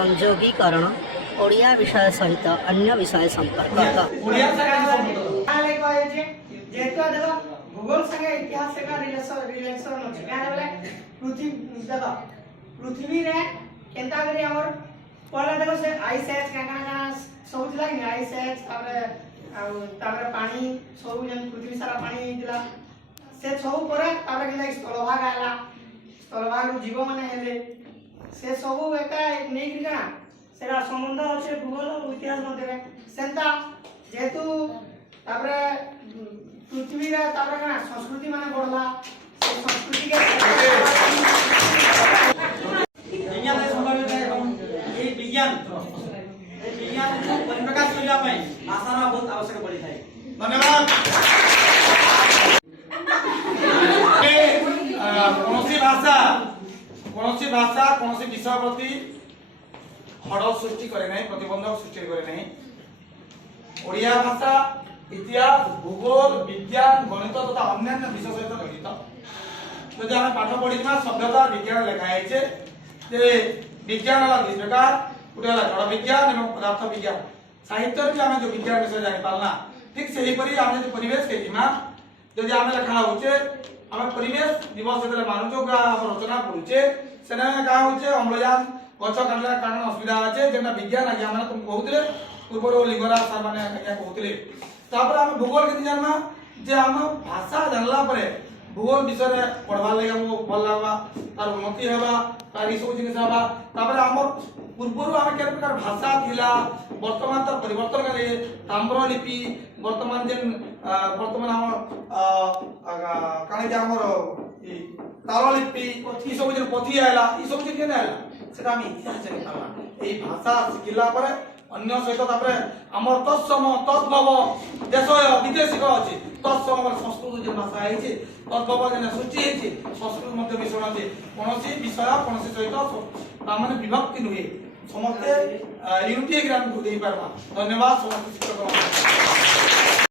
संयोगीकरण ओडिया विषय सहित अन्य विषय संपर्क भूगोल संगे इतिहास का रिलेशन अछि काहे बोले पृथ्वी रे केनता करी हमर पहला देखो से आइस एज का सब दिला कि आइस एज तापर पानी सब जन पृथ्वी सारा पानी दिला से सब करे तापर के स्थलभाग आला स्थलभाग जीव माने हेले से सब एका नै कि सेरा संबंध अछि भूगोल और इतिहास मध्य सेंता जेतु तापर पृथ्वी रे तापर का संस्कृति माने बढ़ला से संस्कृति के विज्ञान के संबंध में ए विज्ञान को परिप्रकाश करला पई भाषार बहुत आवश्यक पड़ी थाए। धन्यवाद। कोनोसी भाषा कोनोसी विषय प्रति हड़ सृष्टि करे नहीं, प्रतिबंधक सृष्टि करे नहीं। ओडिया भाषा इतिहास भूगोल विज्ञान गणित तथा अन्य विषय सहित जड़ित जो आम पाठ पढ़ा सभ्यता विज्ञान लिखाई जे विज्ञान है दुई प्रकार गोटे है जड़ विज्ञान और पदार्थ विज्ञान साहित्य भी आम जो विज्ञान विषय जानीपारा ठीक से आम जो परिवेश के जदि आम लिखा होचे आम परिवेश दिवस जो मानुच रचना करुचे से क्या अम्लजान गच काटला कारण असुविधा अच्छे जेना विज्ञान आगे आम तुम कहते पूर्व लिंगराज सार मैंने कहते तापर आम भूगोल के जाना जे आम भाषा जानला परे भूगोल विषय पढ़वा लगे हमको भल लगवा तार उन्नति हवा तार सब जिन हवा तापर आम पूर्व आम के प्रकार भाषा थिला वर्तमान तार परिवर्तन करे ताम्र लिपि वर्तमान जेन वर्तमान आम काने जे हमर तार लिपि ई सब जेन पथी आइला ई सब जे केने आइला सेटा हम इतिहास जानि पारला एई भाषा सिखिला परे अन्य सहित तापर हमर तत्सम तद्भव देश विदेशिक अछि तत्सम संस्कृत जे भाषा है तद्भव जेन सूची है संस्कृत मध्य मिश्रण अछि कोनोसी विषय कोनोसी सहित माने विभक्ति नुहे समस्त यूनिटी ग्राम को दे पारबा। धन्यवाद समस्त शिक्षक।